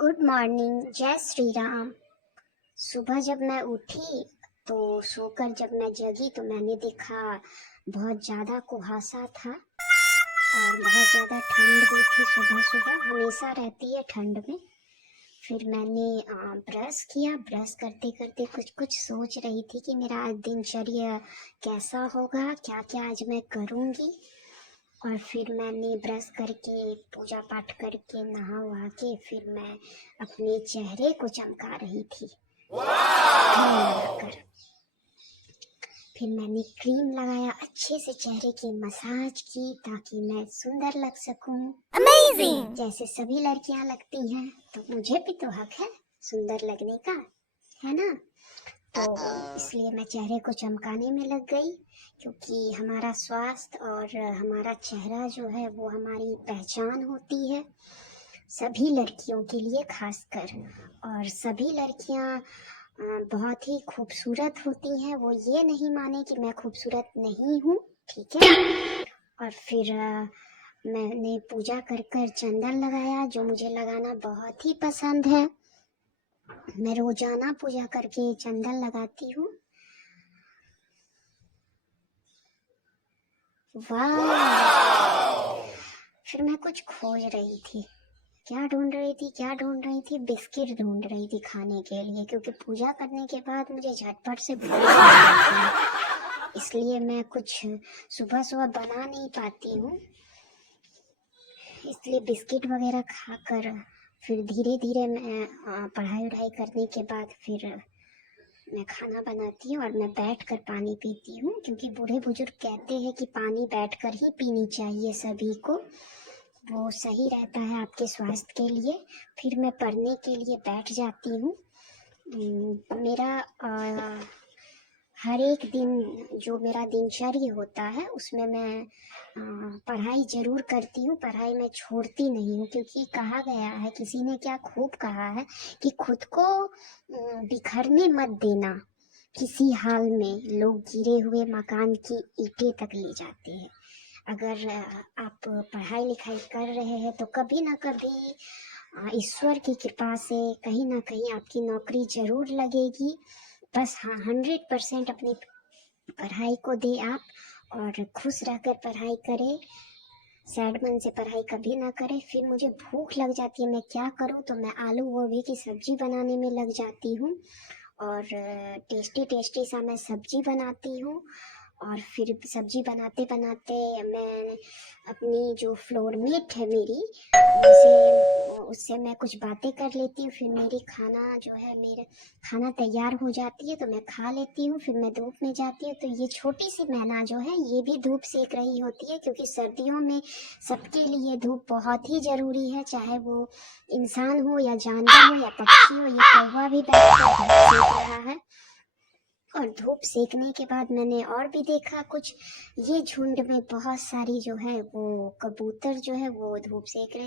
Good morning, जय श्री राम। सुबह जब मैं उठी तो सोकर जब मैं जगी तो मैंने देखा बहुत ज़्यादा कुहासा था और बहुत ज़्यादा ठंड भी थी। सुबह सुबह हमेशा रहती है ठंड में। फिर मैंने ब्रश किया। ब्रश करते करते कुछ कुछ सोच रही थी कि मेरा आज दिनचर्या कैसा होगा, क्या क्या आज मैं करूँगी। और फिर मैंने ब्रश करके पूजा पाठ करके नहा वहा के फिर मैं अपने चेहरे को चमका रही थी क्रीम लगाकर। फिर मैंने क्रीम लगाया, अच्छे से चेहरे की मसाज की ताकि मैं सुंदर लग सकूं। Amazing! जैसे सभी लड़कियां लगती हैं, तो मुझे भी तो हक है सुंदर लगने का, है ना। तो इसलिए मैं चेहरे को चमकाने में लग गई, क्योंकि हमारा स्वास्थ्य और हमारा चेहरा जो है वो हमारी पहचान होती है सभी लड़कियों के लिए खासकर। और सभी लड़कियां बहुत ही खूबसूरत होती हैं। वो ये नहीं माने कि मैं खूबसूरत नहीं हूँ, ठीक है। और फिर मैंने पूजा कर कर चंदन लगाया, जो मुझे लगाना बहुत ही पसंद है। मैं रोजाना पूजा करके चंदन लगाती हूँ। वाह! फिर मैं कुछ खोज रही थी। क्या ढूंढ रही थी? बिस्किट ढूंढ रही थी खाने के लिए, क्योंकि पूजा करने के बाद मुझे झटपट से भूख लग जाती है। इसलिए मैं कुछ सुबह सुबह बना नहीं पाती हूँ। इसलिए बिस्किट वगैरह खाकर फिर धीरे धीरे मैं पढ़ाई वढ़ाई करने के बाद फिर मैं खाना बनाती हूँ और मैं बैठकर पानी पीती हूँ, क्योंकि बूढ़े बुजुर्ग कहते हैं कि पानी बैठकर ही पीनी चाहिए सभी को, वो सही रहता है आपके स्वास्थ्य के लिए। फिर मैं पढ़ने के लिए बैठ जाती हूँ। मेरा हर एक दिन जो मेरा दिनचर्या होता है उसमें मैं पढ़ाई ज़रूर करती हूँ। पढ़ाई मैं छोड़ती नहीं हूँ, क्योंकि कहा गया है, किसी ने क्या खूब कहा है कि खुद को बिखरने मत देना। किसी हाल में लोग गिरे हुए मकान की ईंटें तक ले जाते हैं। अगर आप पढ़ाई लिखाई कर रहे हैं तो कभी ना कभी ईश्वर की कृपा से कहीं ना कहीं आपकी नौकरी ज़रूर लगेगी। बस हाँ, 100% अपनी पढ़ाई को दे आप और खुश रहकर पढ़ाई करें। सैड मन से पढ़ाई कभी ना करें। फिर मुझे भूख लग जाती है, मैं क्या करूँ, तो मैं आलू गोभी की सब्जी बनाने में लग जाती हूँ और टेस्टी टेस्टी सा मैं सब्जी बनाती हूँ। और फिर सब्जी बनाते बनाते मैं अपनी जो फ्लोरमेट है मेरी, उससे मैं कुछ बातें कर लेती हूँ। फिर मेरी खाना जो है, मेरा खाना तैयार हो जाती है तो मैं खा लेती हूँ। फिर मैं धूप में जाती हूँ तो ये छोटी सी मैना जो है ये भी धूप सेक रही होती है, क्योंकि सर्दियों में सबके लिए धूप बहुत ही ज़रूरी है, चाहे वो इंसान हो या जानवर हो या पक्षी हो। ये कौवा भी बैठकर धूप सेक रहा है। और धूप सेकने के बाद मैंने और भी देखा कुछ, ये झुंड में बहुत सारी जो है वो कबूतर जो है वो धूप सेक रहे